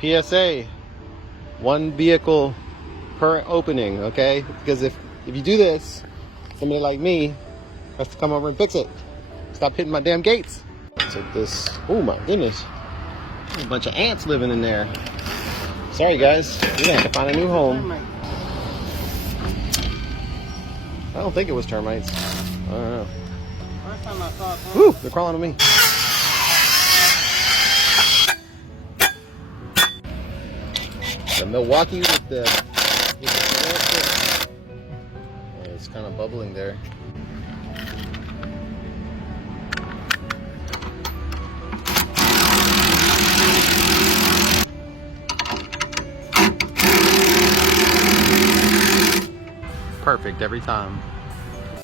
PSA, one vehicle per opening, okay? Because if you do this, somebody like me has to come over and fix it. Stop hitting my damn gates. So this, oh my goodness, a bunch of ants living in there. Sorry guys, we're gonna have to find a new home. I don't think it was termites. I don't know. First time I saw it. Woo, they're crawling on me. The Milwaukee with the oh, it's kind of bubbling there. Perfect every time.